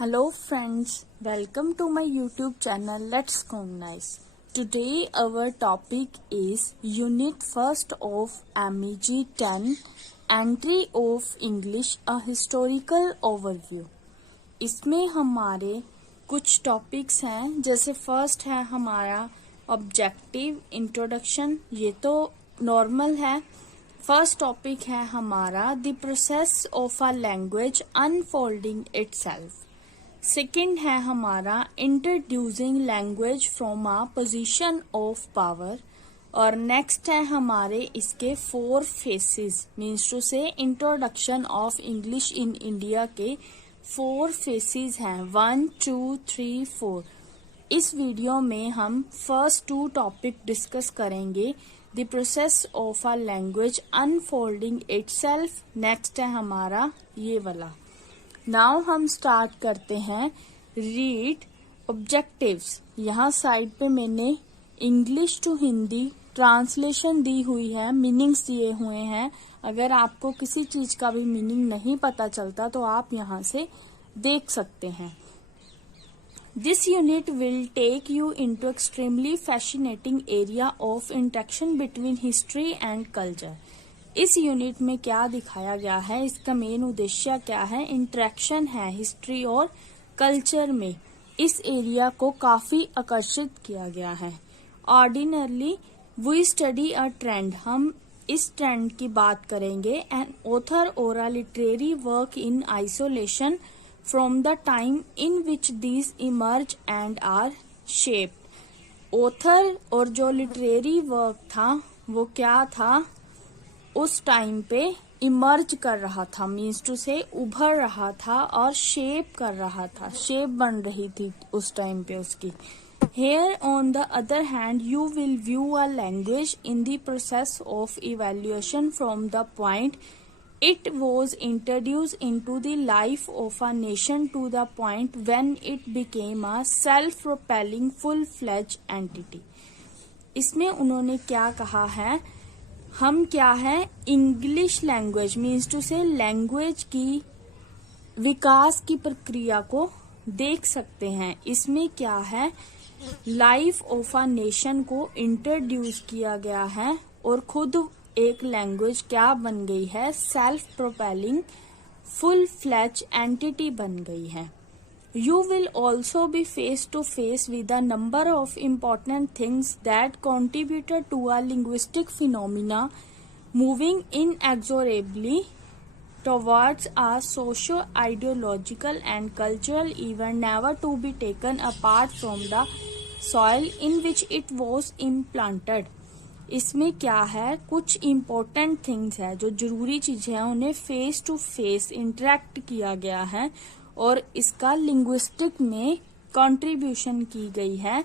Hello friends, welcome to my YouTube channel Let's Cognize. Today our topic is Unit 1st of MEG 10 Entry of English A Historical Overview. इसमें हमारे कुछ topics हैं, जैसे first है हमारा objective introduction, ये तो नॉर्मल है। फर्स्ट टॉपिक है हमारा the process of a language unfolding itself. Second है हमारा introducing language from a position of power. और नेक्स्ट है हमारे इसके 4 faces, means to say introduction of English in India के 4 फेसेस हैं, 1, 2, 3, 4। इस वीडियो में हम फर्स्ट 2 टॉपिक डिस्कस करेंगे, the process of a language unfolding itself. Next है हमारा ये वाला। नाउ हम स्टार्ट करते हैं रीड ऑब्जेक्टिव्स। यहाँ साइड पे मैंने इंग्लिश टू हिंदी ट्रांसलेशन दी हुई है, मीनिंग्स दिए हुए हैं। अगर आपको किसी चीज का भी मीनिंग नहीं पता चलता तो आप यहाँ से देख सकते हैं। This unit will take you into extremely fascinating area of interaction between history and culture. इस यूनिट में क्या दिखाया गया है, इसका मेन उद्देश्य क्या है, इंटरेक्शन है हिस्ट्री और कल्चर में। इस एरिया को काफी आकर्षित किया गया है। Ordinarily we study a trend, हम इस ट्रेंड की बात करेंगे। An author or a literary work in isolation from the time in which these emerge and are shaped. Author और जो लिटरेरी वर्क था वो क्या था, उस टाइम पे इमर्ज कर रहा था, मीन्स टू से उभर रहा था और शेप कर रहा था, शेप बन रही थी उस टाइम पे उसकी। Here on the other hand you will view a language in the process of evaluation from the point it was introduced into the life of a nation to the point when it became a self-propelling full-fledged entity। इसमें उन्होंने क्या कहा है, हम क्या है English language means to से language की विकास की प्रक्रिया को देख सकते हैं। इसमें क्या है, लाइफ ऑफ अ नेशन को इंट्रोड्यूस किया गया है और खुद एक लैंग्वेज क्या बन गई है, self propelling full fledge entity बन गई है। You will also be face to face with a number of important things that contributed to a linguistic phenomena moving inexorably towards a socio-ideological and cultural event never to be taken apart from the soil in which it was implanted। इसमें क्या है, कुछ important things है, जो जरूरी चीजें हैं उन्हें फेस टू फेस इंटरेक्ट किया गया है और इसका लिंग्विस्टिक में कंट्रीब्यूशन की गई है।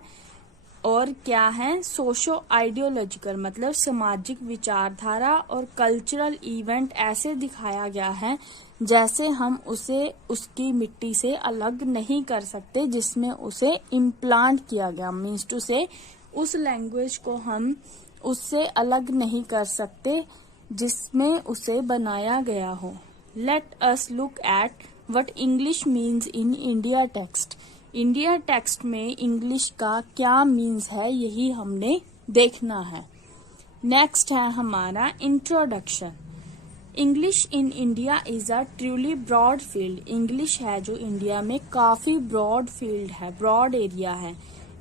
और क्या है, सोशो आइडियोलॉजिकल मतलब सामाजिक विचारधारा और कल्चरल इवेंट ऐसे दिखाया गया है जैसे हम उसे उसकी मिट्टी से अलग नहीं कर सकते, जिसमें उसे इम्प्लांट किया गया, मीन्स टू से उस लैंग्वेज को हम उससे अलग नहीं कर सकते जिसमें उसे बनाया गया हो। Let us look at What English means in India text। India text में इंग्लिश का क्या मीन्स है, यही हमने देखना है। नेक्स्ट है हमारा introduction. English in India is a truly broad field. English है जो इंडिया में काफी ब्रॉड फील्ड है, ब्रॉड एरिया है।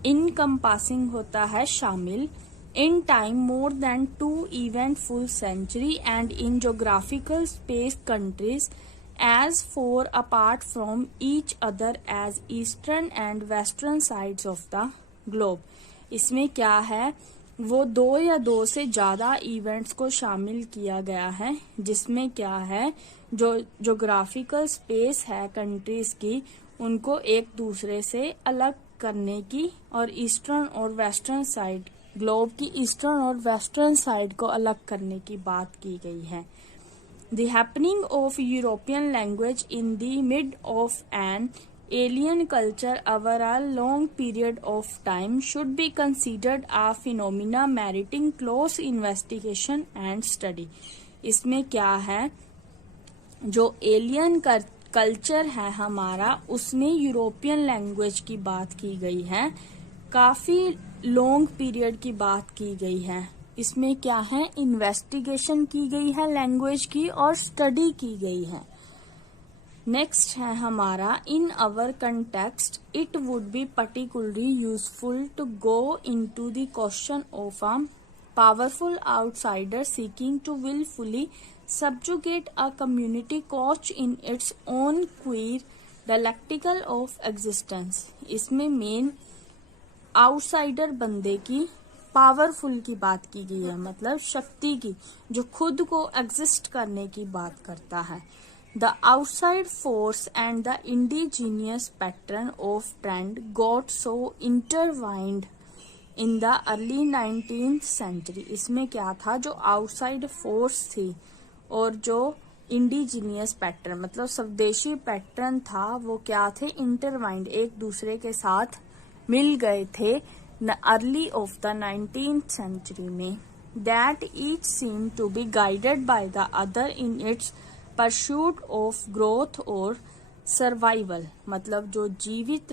इनकम्पासिंग होता है शामिल, in time more than 2 eventful century and in geographical space countries as far apart from each other as eastern and western sides of the globe। इसमें क्या है, वो 2 या 2 से ज्यादा इवेंट्स को शामिल किया गया है, जिसमें क्या है, जो ज्योग्राफिकल स्पेस है कंट्रीज की उनको एक दूसरे से अलग करने की और ईस्टर्न और वेस्टर्न साइड, ग्लोब की ईस्टर्न और वेस्टर्न साइड को अलग करने की बात की गई है। The happening of European language in the mid of an alien culture over a long period of time should be considered a phenomena meriting close investigation and study। इसमें क्या है, जो एलियन कल्चर है हमारा उसमें यूरोपियन लैंग्वेज की बात की गई है, काफी लॉन्ग पीरियड की बात की गई है। इसमें क्या है, इन्वेस्टिगेशन की गई है लैंग्वेज की और स्टडी की गई है। नेक्स्ट है हमारा in our context it would be particularly useful to go into the question of a powerful outsider seeking to willfully subjugate a community caught in its own queer dialectical of existence। इसमें main outsider बंदे की powerful की बात की गई है, मतलब शक्ति की, जो खुद को एग्जिस्ट करने की बात करता है। The outside force and the indigenous pattern of trend got so intertwined in the early 19th century. इसमें क्या था, जो आउटसाइड फोर्स थी और जो इंडिजीनियस पैटर्न मतलब स्वदेशी पैटर्न था, वो क्या थे, इंटरवाइंड, एक दूसरे के साथ मिल गए थे early of the 19th century में। That each seem to be guided by the other in its pursuit of growth और सर्वाइवल, मतलब जो जीवित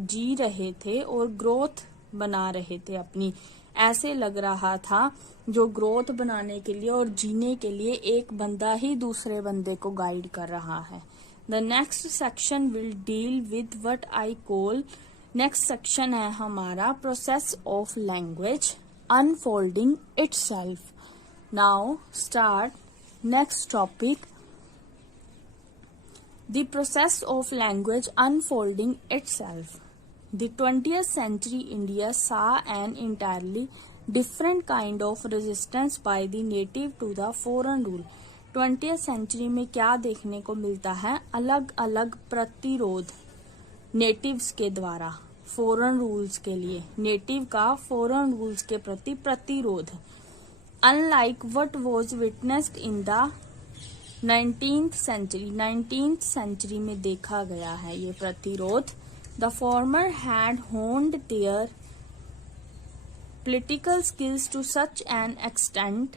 जी रहे थे और ग्रोथ बना रहे थे अपनी। ऐसे लग रहा था जो ग्रोथ बनाने के लिए और जीने के लिए एक बंदा ही दूसरे बंदे को गाइड कर रहा है। The next section will deal with what I call, next section है हमारा process of language unfolding itself. Now start next topic, the process of language unfolding itself. The 20th century India saw an entirely different kind of resistance by the native to the foreign rule। 20th century में क्या देखने को मिलता है, अलग अलग प्रतिरोध natives के द्वारा फॉरेन रूल्स के लिए, नेटिव का फॉरेन रूल्स के प्रति प्रतिरोध। Unlike what was witnessed in the 19th century, 19th century में देखा गया है ये प्रतिरोध। The former had honed their political skills to such an extent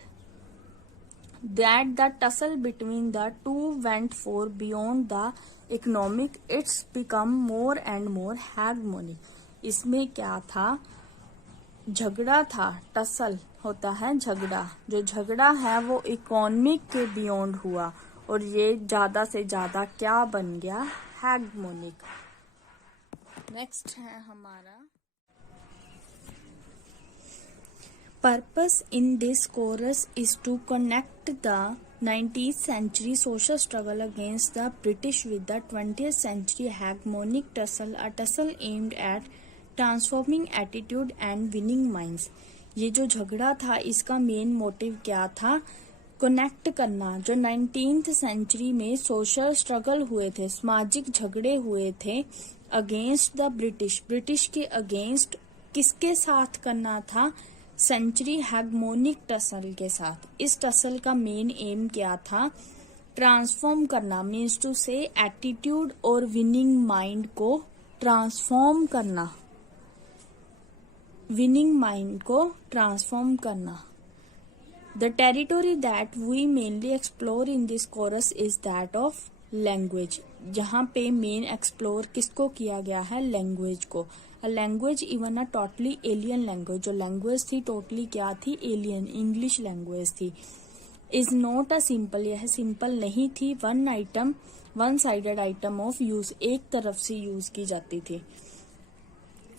that the tussle between the two went far beyond the economic, it's become more and more hegemonic। इसमें क्या था, झगड़ा था, टसल होता है झगड़ा, जो झगड़ा है वो इकोनॉमिक के बियॉन्ड हुआ और ये ज्यादा से ज्यादा क्या बन गया, हेगमोनिक। नेक्स्ट है हमारा purpose in this course is to connect the 19th century social struggle against the British with the 20th century hegemonic tussle, a tussle aimed at transforming attitude and winning minds। ये जो झगड़ा था इसका main motive क्या था, connect करना। जो 19th century में सोशल स्ट्रगल हुए थे, सामाजिक झगड़े हुए थे अगेंस्ट द ब्रिटिश के अगेंस्ट, किसके साथ करना था, सेंचुरी हेगमोनिक टसल के साथ। इस टसल का मेन एम क्या था, ट्रांसफॉर्म करना, मीन्स टू से एटीट्यूड और विनिंग माइंड को ट्रांसफॉर्म करना, विनिंग माइंड को ट्रांसफॉर्म करना। The territory that we mainly explore in this course is that of language. जहाँ पे मेन एक्सप्लोर किसको किया गया है, लैंग्वेज को। A language even a totally alien language, जो लैंग्वेज थी टोटली क्या थी, एलियन, इंग्लिश लैंग्वेज थी। इज नॉट अ सिंपल, यह सिंपल नहीं थी, one sided item of use, एक तरफ से यूज की जाती थी।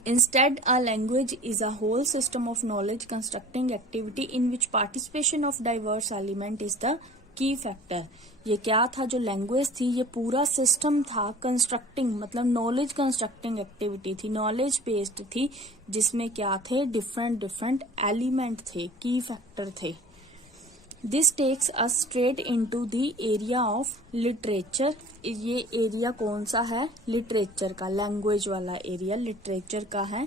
Instead, a language is a whole system of knowledge constructing activity in which participation of diverse element is the key factor। ये क्या था, जो लैंग्वेज थी ये पूरा सिस्टम था, कंस्ट्रक्टिंग मतलब नॉलेज कंस्ट्रक्टिंग एक्टिविटी थी, नॉलेज बेस्ड थी, जिसमें क्या थे, डिफरेंट एलिमेंट थे, की फैक्टर थे। This takes us straight into the area of literature. ये एरिया कौन सा है, लिटरेचर का, लैंग्वेज वाला एरिया लिटरेचर का है।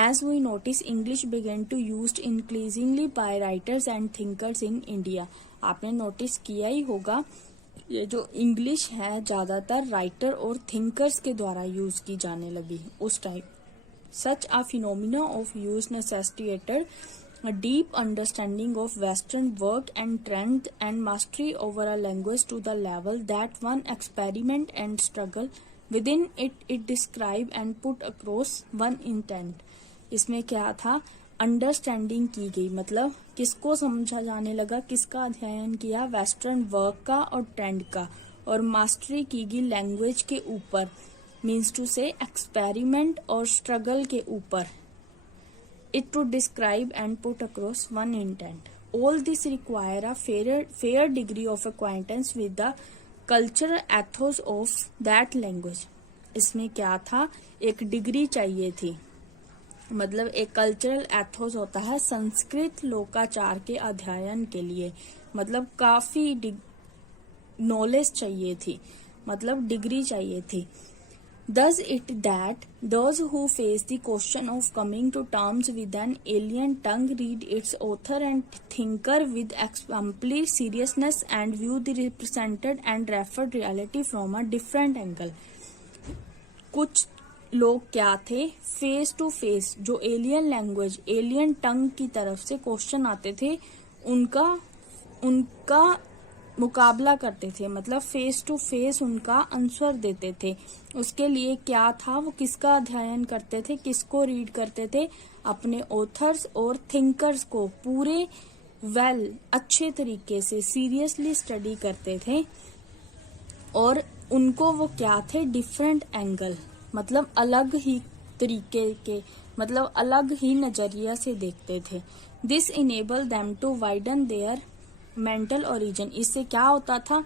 As we notice English began to used increasingly by writers and thinkers in India. आपने नोटिस किया ही होगा ये जो इंग्लिश है ज्यादातर राइटर और थिंकर्स के द्वारा यूज की जाने लगी उस time. Such a phenomena of use necessitated a deep understanding of Western work and trend and mastery over a language to the level that one experiment and struggle within it describe and put across one intent. इसमें क्या था, understanding की गई, मतलब किसको समझा जाने लगा, किसका अध्ययन किया, वेस्टर्न वर्क का और ट्रेंड का, और मास्टरी की गई लैंग्वेज के ऊपर, मीन्स टू से एक्सपेरिमेंट और स्ट्रगल के ऊपर, it to describe and put across one intent. All this require a fair degree of acquaintance with the cultural ethos of that language. इसमें क्या था, एक डिग्री चाहिए थी, मतलब एक कल्चरल एथोस होता है संस्कृत लोकाचार के अध्ययन के लिए, मतलब काफी नॉलेज चाहिए थी, मतलब डिग्री चाहिए थी. Thus it that those who face the question of coming to terms with an alien tongue read its author and thinker with exemplary seriousness and view the represented and referred reality from a different angle. कुछ लोग क्या थे, face to face जो alien language, alien टंग की तरफ से question आते थे उनका मुकाबला करते थे, मतलब फेस टू फेस उनका आंसर देते थे. उसके लिए क्या था, वो किसका अध्ययन करते थे, किसको रीड करते थे, अपने ऑथर्स और थिंकर्स को पूरे अच्छे तरीके से सीरियसली स्टडी करते थे, और उनको वो क्या थे, डिफरेंट एंगल, मतलब अलग ही तरीके के, मतलब अलग ही नजरिया से देखते थे. This enable them to widen their mental origin. इससे क्या होता था,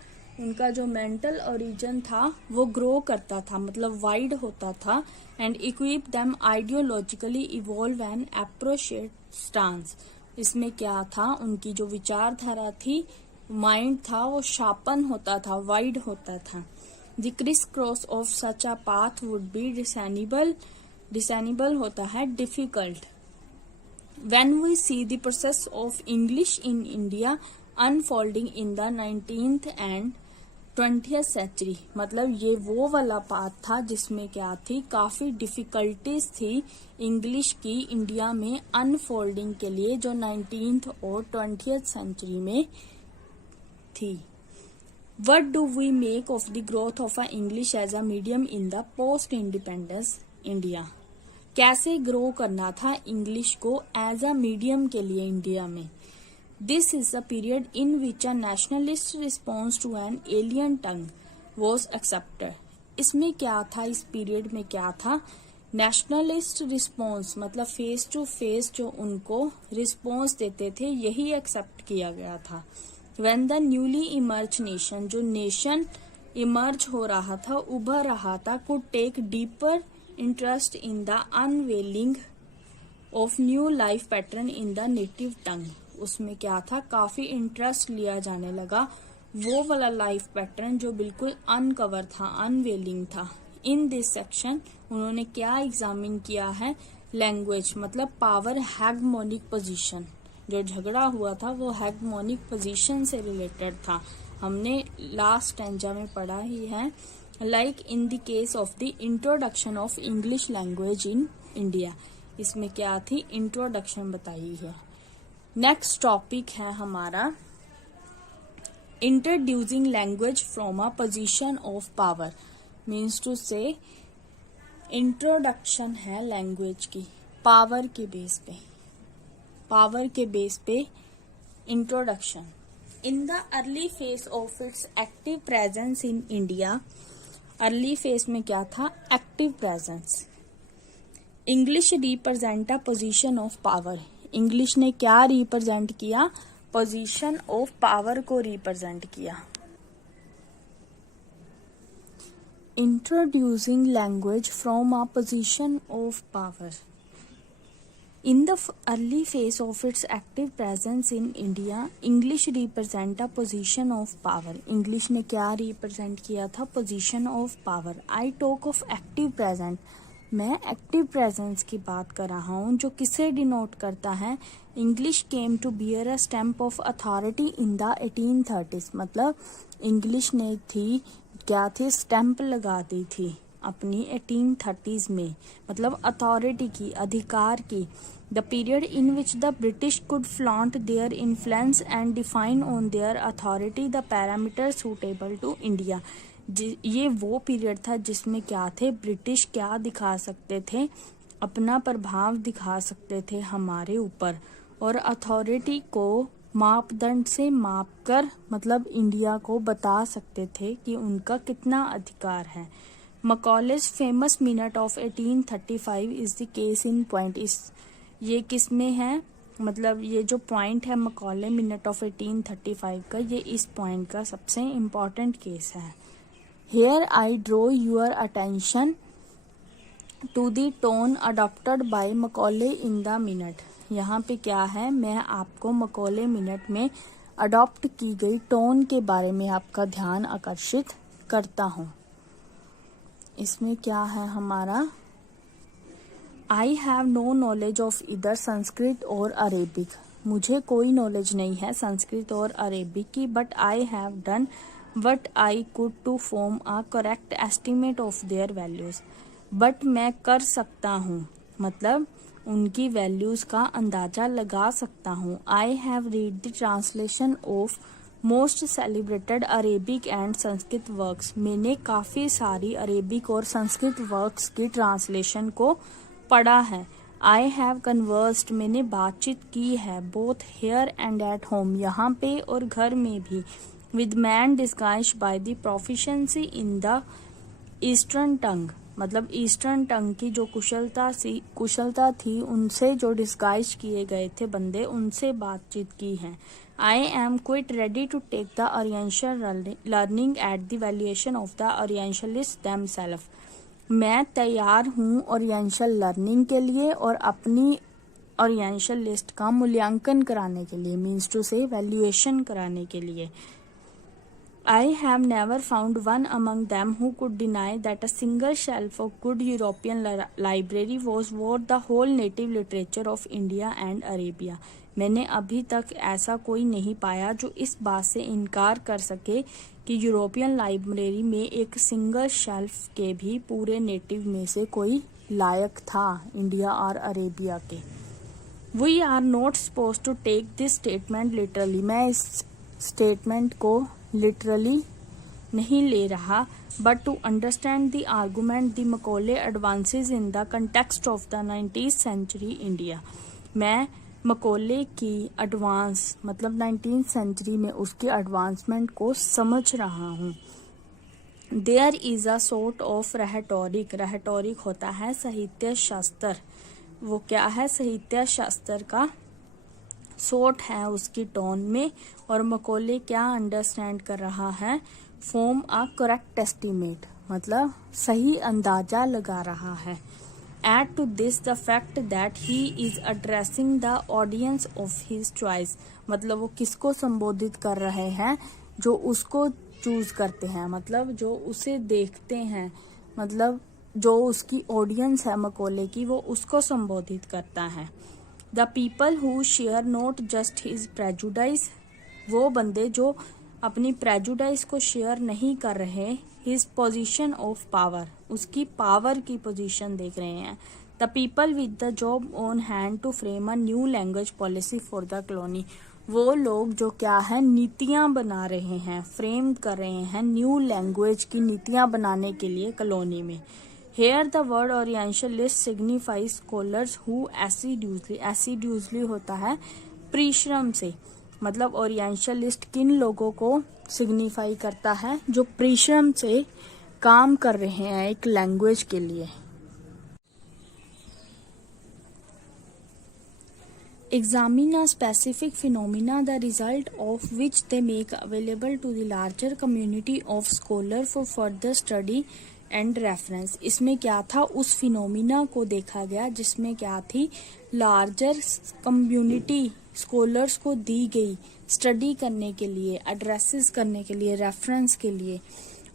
उनका जो मेंटल ओरिजिन था वो ग्रो करता था, मतलब वाइड होता था. And equip them ideologically evolve and appropriate stance. इसमें क्या था, उनकी जो विचारधारा थी, माइंड था, वो शार्पन होता था, वाइड होता था. The criss cross of such a path would be discernible होता है difficult. When we see the process of English in India unfolding in the 19th and 20th century, मतलब ये वो वाला पाथ था जिसमें क्या थी, काफी डिफिकल्टीज थी इंग्लिश की इंडिया में अनफोल्डिंग के लिए, जो 19th और 20th सेंचुरी में थी. What do we make of the growth of English as a medium in the post-independence India? कैसे ग्रो करना था इंग्लिश को एज अ मीडियम के लिए इंडिया में. This is a period in which a nationalist response to an alien tongue was accepted. इसमें क्या था, इस पीरियड में क्या था, नेशनलिस्ट रिस्पॉन्स, मतलब फेस टू फेस जो उनको रिस्पॉन्स देते थे, यही एक्सेप्ट किया गया था. When the newly emerge nation, जो नेशन इमर्ज हो रहा था, उभर रहा था, could take deeper interest in the unveiling of new life pattern in the native tongue. उसमें क्या था, काफी इंटरेस्ट लिया जाने लगा वो वाला लाइफ पैटर्न जो बिल्कुल अनकवर था, अनवेलिंग था. इन दिस सेक्शन उन्होंने क्या एग्जामिन किया है, लैंग्वेज, मतलब पावर हैगमोनिक पोजीशन. जो झगड़ा हुआ था वो हैगमोनिक पोजीशन से रिलेटेड था, हमने लास्ट स्टैंजा में पढ़ा ही है. like in the case of the introduction of English language in India. इसमें क्या थी, इंट्रोडक्शन बताई है. नेक्स्ट टॉपिक है हमारा introducing language from a position of power. Means to say introduction है लैंग्वेज की पावर के बेस पे, पावर के बेस पे introduction. In the early phase of its active presence in India, early phase में क्या था, active presence. English represent a position of power. English ने क्या रिप्रेजेंट किया, पोजीशन ऑफ पावर को रिप्रेजेंट किया. Introducing language from a position of power. In the early phase of its active presence in India, English represent a position of power. English ने क्या represent किया था, position of power. I talk of active present. मैं active presence की बात कर रहा हूँ, जो किसे denote करता है. English came to bear a stamp of authority in the 1830s. मतलब English ने थी क्या थी, स्टैंप लगा दी थी अपनी 1830s में, मतलब अथॉरिटी की, अधिकार की। The period in which the British could flaunt their influence and define on their authority the parameter suitable to India. ये वो पीरियड था जिसमें क्या थे, ब्रिटिश क्या दिखा सकते थे, अपना प्रभाव दिखा सकते थे हमारे ऊपर, और अथॉरिटी को मापदंड से माप कर मतलब इंडिया को बता सकते थे कि उनका कितना अधिकार है। Macaulay's famous minute of 1835 is the case in point. इस ये किस में है, मतलब ये जो पॉइंट है मकॉले मिनट ऑफ 1835 का, ये इस पॉइंट का सबसे इम्पॉर्टेंट केस है। Here I draw your attention to the tone adopted by Macaulay in the minute. यहाँ पे क्या है, मैं आपको मकॉले मिनट में अडॉप्ट की गई टोन के बारे में आपका ध्यान आकर्षित करता हूँ। इसमें क्या है हमारा, I have no knowledge of either Sanskrit और अरेबिक। मुझे कोई नॉलेज नहीं है संस्कृत और अरेबिक की, but I have done what I could to form a correct estimate of their values. बट मैं कर सकता हूँ, मतलब उनकी वैल्यूज का अंदाजा लगा सकता हूँ। I have read the translation of most celebrated Arabic and Sanskrit works. मैंने काफ़ी सारी अरेबिक और संस्कृत वर्क्स की ट्रांसलेशन को पढ़ा है। आई हैव कन्वर्स्ड, मैंने बातचीत की है, both here and at home, यहाँ पे और घर में भी, with man disguised by the proficiency in the eastern tongue, मतलब ईस्टर्न टंग की जो कुशलता थी, उनसे जो डिस्गाइज किए गए थे बंदे, उनसे बातचीत की है। I am quite ready to take the oriental learning at the valuation of the orientalist themselves. मैं तैयार हूँ ओरिएंटल लर्निंग के लिए और अपनी ओरिएंटल लिस्ट का मूल्यांकन कराने के लिए, मीन्स टू से वैल्यूएशन कराने के लिए। I have never found one among them who could deny that a single shelf of good European library was worth the whole native literature of India and Arabia. मैंने अभी तक ऐसा कोई नहीं पाया जो इस बात से इनकार कर सके कि यूरोपियन लाइब्रेरी में एक सिंगल शेल्फ के भी पूरे नेटिव में से कोई लायक था इंडिया और अरेबिया के। We are not supposed to take this statement literally. मैं इस स्टेटमेंट को लिटरली नहीं ले रहा, but to understand the argument the Macaulay advances in the context of the 19th century India. मैं मकॉले की एडवांस मतलब 19th सेंचुरी में उसकी एडवांसमेंट को समझ रहा हूँ। There is a sort of rhetoric, rhetoric होता है साहित्य शास्त्र। वो क्या है, साहित्य शास्त्र का सोट है उसकी टोन में, और मकॉले क्या अंडरस्टैंड कर रहा है, फॉर्म अ करेक्ट एस्टिमेट, मतलब सही अंदाजा लगा रहा है। Add to this the fact that he is addressing the audience of his choice, मतलब वो किसको संबोधित कर रहे हैं, जो उसको चूज करते हैं, मतलब जो उसे देखते हैं, मतलब जो उसकी ऑडियंस है मकॉले की, वो उसको संबोधित करता है। The people who share not just his prejudice, वो बंदे जो अपनी प्रेजुडाइज को शेयर नहीं कर रहे, हिज पोजीशन ऑफ पावर, उसकी पावर की पोजीशन देख रहे हैं। The people with the job on hand to frame a new language policy for the colony, वो लोग जो क्या है नीतियां बना रहे हैं, फ्रेम कर रहे हैं न्यू लैंग्वेज की नीतियां बनाने के लिए कॉलोनी में। Here the word orientalist signifies scholars who assiduously, assiduously होता है परिश्रम से, मतलब ओरिएंटलिस्ट किन लोगों को सिग्निफाई करता है, जो परिश्रम से काम कर रहे हैं एक लैंग्वेज के लिए। Examine a specific phenomena, the result of which they make available to the larger community of scholars for further study and reference। इसमें क्या था, उस फिनोमिना को देखा गया जिसमें क्या थी, लार्जर कम्युनिटी स्कॉलर्स को दी गई स्टडी करने के लिए, एड्रेसेस करने के लिए, रेफरेंस के लिए।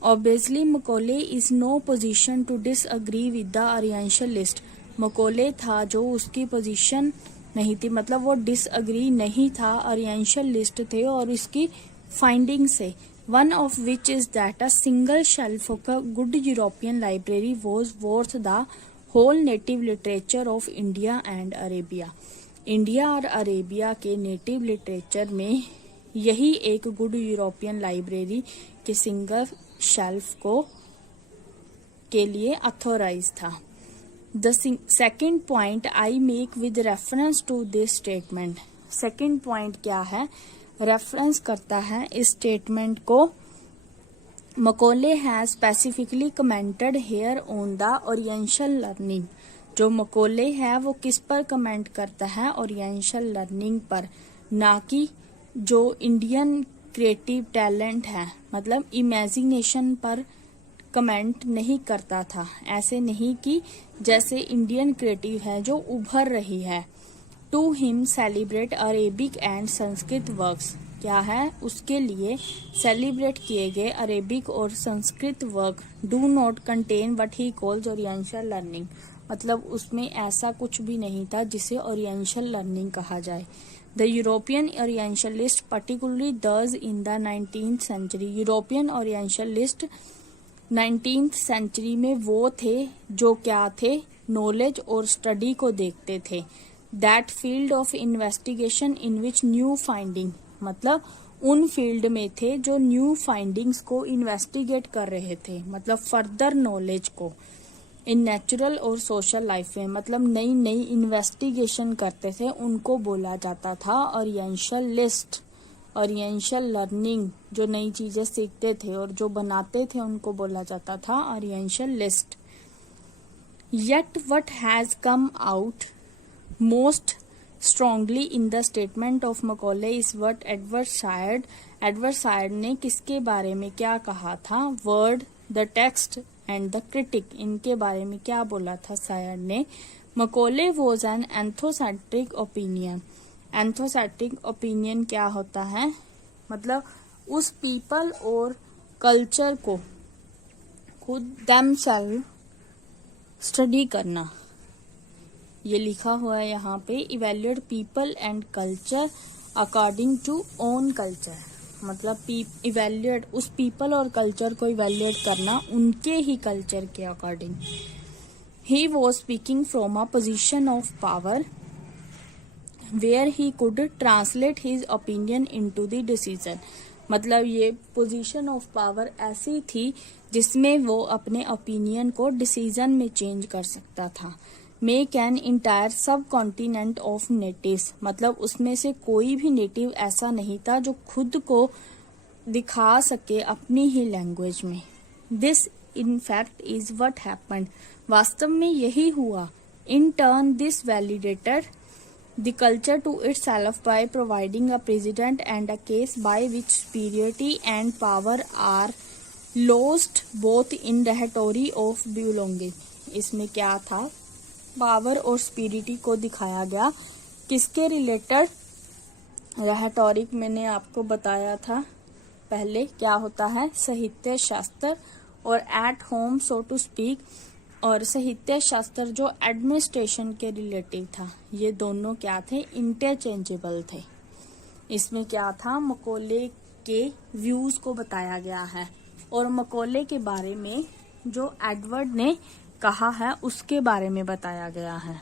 Obviously Macaulay is no position to disagree with the orientalist, Macaulay था जो उसकी पोजीशन नहीं थी, मतलब वो डिसअग्री नहीं था ओरिएंटलिस्ट थे और इसकी फाइंडिंग से। one of which is that a single shelf of a good European library was worth the whole native literature of India and Arabia. India और अरेबिया के नेटिव लिटरेचर में यही एक गुड यूरोपियन लाइब्रेरी के single shelf को के लिए authorise था. The second point I make with reference to this statement. Second point क्या है? रेफरेंस करता है इस स्टेटमेंट को. Macaulay has specifically commented here on the Oriental learning. जो मकोले है वो किस पर कमेंट करता है? ओरिएंटल लर्निंग पर, ना कि जो इंडियन क्रिएटिव टैलेंट है, मतलब इमेजिनेशन पर कमेंट नहीं करता था. ऐसे नहीं कि जैसे इंडियन क्रिएटिव है जो उभर रही है. To him celebrate Arabic and Sanskrit works. क्या है? उसके लिए सेलिब्रेट किए गए अरेबिक और Sanskrit work do not contain what he calls oriental learning. मतलब उसमें ऐसा कुछ भी नहीं था जिसे ओरिएंटल लर्निंग कहा जाए. The European orientalist particularly thus in the 19th century. European orientalist 19th century में वो थे जो क्या थे? नॉलेज और स्टडी को देखते थे. That field of investigation in which new finding, मतलब उन फील्ड में थे जो न्यू फाइंडिंग्स को इन्वेस्टिगेट कर रहे थे, मतलब फर्दर नॉलेज को. इन नेचुरल और सोशल लाइफ में, मतलब नई नई इन्वेस्टिगेशन करते थे, उनको बोला जाता था ओरिएंटलिस्ट. ओरिएंटल लर्निंग, जो नई चीजें सीखते थे और जो बनाते थे, उनको बोला जाता था orientalist. Yet what has come out most strongly in the statement of Macaulay is what Edward Said. Edward Said ने किसके बारे में क्या कहा था? Word, the text and the critic. इनके बारे में क्या बोला था सायड ने? Macaulay was an ethnocentric opinion. Ethnocentric opinion क्या होता है? मतलब उस पीपल और कल्चर को खुद देमसेल्फ स्टडी करना. ये लिखा हुआ है यहाँ पे, evaluate people and culture according to own culture. मतलब इवेल्युएट, उस पीपल और कल्चर को इवेल्युएट करना उनके ही कल्चर के according. He was speaking from a position of power where he could translate his opinion into the decision. मतलब ये पोजीशन ऑफ पावर ऐसी थी जिसमें वो अपने ओपिनियन को डिसीजन में चेंज कर सकता था. मेक एन इंटायर सब कॉन्टिनेंट ऑफ नेटिव्स. मतलब उसमें से कोई भी नेटिव ऐसा नहीं था जो खुद को दिखा सके अपनी ही लैंग्वेज में. This in fact is what happened. वास्तव में यही हुआ. In turn this validated the culture to itself by providing a precedent and a case by which superiority and power are lost both in rhetoric of belonging. इसमें क्या था? Power और स्पिरिटी को दिखाया गया. किसके रिलेटेड? रेटोरिक मैंने आपको बताया था पहले क्या होता है, साहित्य शास्त्र, और at home so to speak, और साहित्य शास्त्र जो एडमिनिस्ट्रेशन के रिलेटिव था. ये दोनों क्या थे? इंटरचेंजेबल थे. इसमें क्या था? मकौले के व्यूज को बताया गया है और मकौले के बारे में जो एडवर्ड ने कहा है उसके बारे में बताया गया है.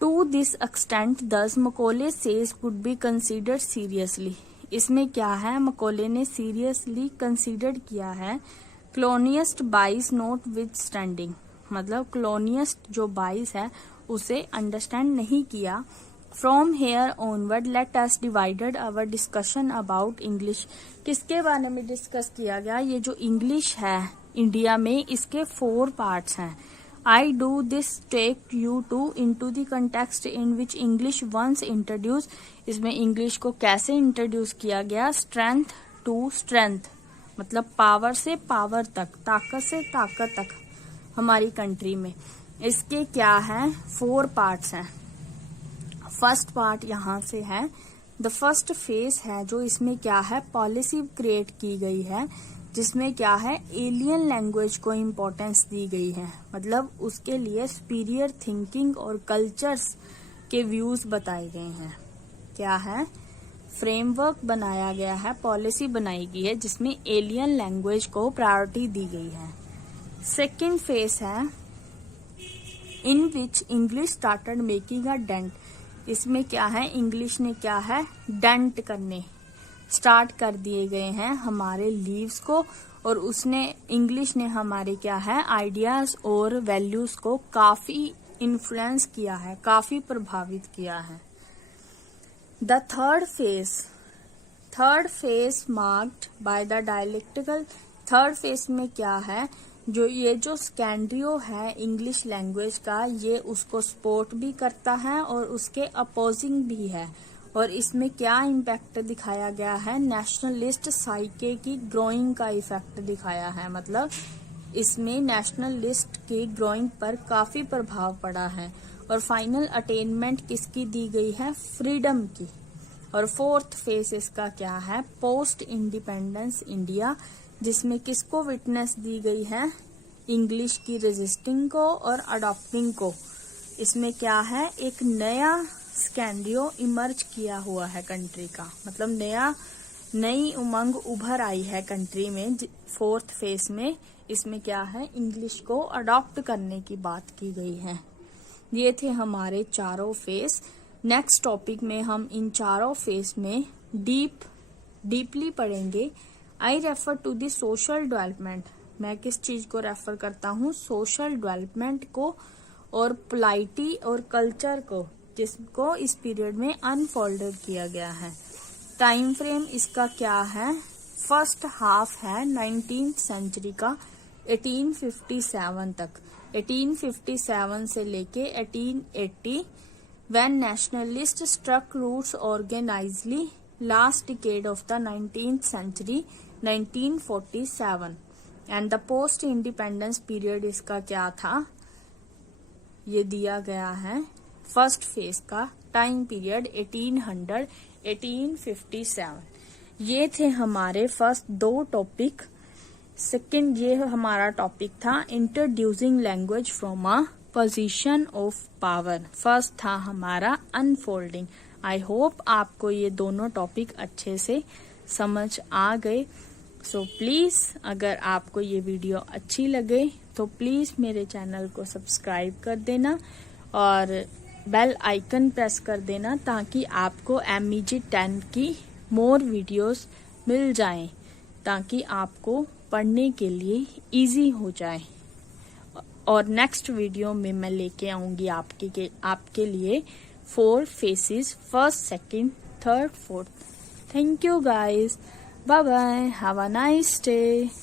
टू दिस एक्सटेंट दस Macaulay says could be considered seriously. इसमें क्या है? मकौले ने सीरियसली कंसीडर किया है. क्लोनियस्ट बाइस नोट विद स्टैंडिंग, मतलब क्लोनियस्ट जो बाइस है उसे अंडरस्टैंड नहीं किया. From here onward let us divided our discussion about English. किसके बारे में डिस्कस किया गया? ये जो इंग्लिश है इंडिया में, इसके 4 पार्ट्स हैं. I do this take you to into the context in which English once introduce. इसमें इंग्लिश को कैसे इंट्रोड्यूस किया गया? स्ट्रेंथ टू स्ट्रेंथ, मतलब पावर से पावर तक, ताकत से ताकत तक हमारी कंट्री में. इसके क्या है? 4 पार्ट्स हैं. फर्स्ट पार्ट यहाँ से है. द फर्स्ट फेज है जो इसमें क्या है? पॉलिसी क्रिएट की गई है जिसमें क्या है? एलियन लैंग्वेज को इम्पोर्टेंस दी गई है. मतलब उसके लिए सुपीरियर थिंकिंग और कल्चर्स के व्यूज बताए गए हैं. क्या है? फ्रेमवर्क बनाया गया है, पॉलिसी बनाई गई है जिसमें एलियन लैंग्वेज को प्रायोरिटी दी गई है। सेकेंड फेज है in which English started making a dent. इसमें क्या है, इंग्लिश ने क्या है, डेंट करने स्टार्ट कर दिए गए हैं हमारे लीव्स को, और उसने इंग्लिश ने हमारे क्या है आइडियाज और वैल्यूज को काफी इन्फ्लुएंस किया है, काफी प्रभावित किया है। The third phase marked by the dialectical. Third phase में क्या है, जो स्कैंड्रियो है इंग्लिश लैंग्वेज का, ये उसको सपोर्ट भी करता है और उसके अपोजिंग भी है। और इसमें क्या इम्पैक्ट दिखाया गया है, नेशनलिस्ट साइके की ग्रोइंग का इफेक्ट दिखाया है। मतलब इसमें नेशनलिस्ट की ग्रोइंग पर काफी प्रभाव पड़ा है। और फाइनल अटेनमेंट किसकी दी गई है, फ्रीडम की। और फोर्थ फेज इसका क्या है, पोस्ट इंडिपेंडेंस इंडिया, जिसमें किसको विटनेस दी गई है, इंग्लिश की रेजिस्टिंग को और अडॉप्टिंग को। इसमें क्या है, एक नया स्कैंडियो इमर्ज किया हुआ है कंट्री का, मतलब नई उमंग उभर आई है कंट्री में। फोर्थ फेज में इसमें क्या है, इंग्लिश को अडॉप्ट करने की बात की गई है। ये थे हमारे चारों फेज। नेक्स्ट टॉपिक में हम इन चारों फेज में डीपली पढ़ेंगे। I refer to the social development. मैं किस चीज को रेफर करता हूँ, सोशल डेवलपमेंट को और पोलाइटी और कल्चर को, जिसको इस पीरियड में अनफोल्डेड किया गया है। टाइम फ्रेम इसका क्या है, फर्स्ट हाफ है 19th सेंचुरी का 1857 तक, 1857 से लेके 1880 when nationalist struck roots organizedly, last decade of the 19th century 1947 and the post independence period इसका क्या था, ये दिया गया है। फर्स्ट फेज का टाइम पीरियड 1800 1857। ये थे हमारे फर्स्ट दो टॉपिक। सेकंड ये हमारा टॉपिक था introducing language from a position of power. First था हमारा अनफोल्डिंग। आई होप आपको ये दोनों टॉपिक अच्छे से समझ आ गए। सो प्लीज अगर आपको ये वीडियो अच्छी लगे तो प्लीज मेरे चैनल को सब्सक्राइब कर देना और बेल आइकन प्रेस कर देना, ताकि आपको MEG 10 की मोर वीडियोस मिल जाएं, ताकि आपको पढ़ने के लिए इजी हो जाए। और नेक्स्ट वीडियो में मैं लेके आऊंगी आपके लिए 4 phases, first, second, third, fourth. Thank you guys, bye bye, have a nice day.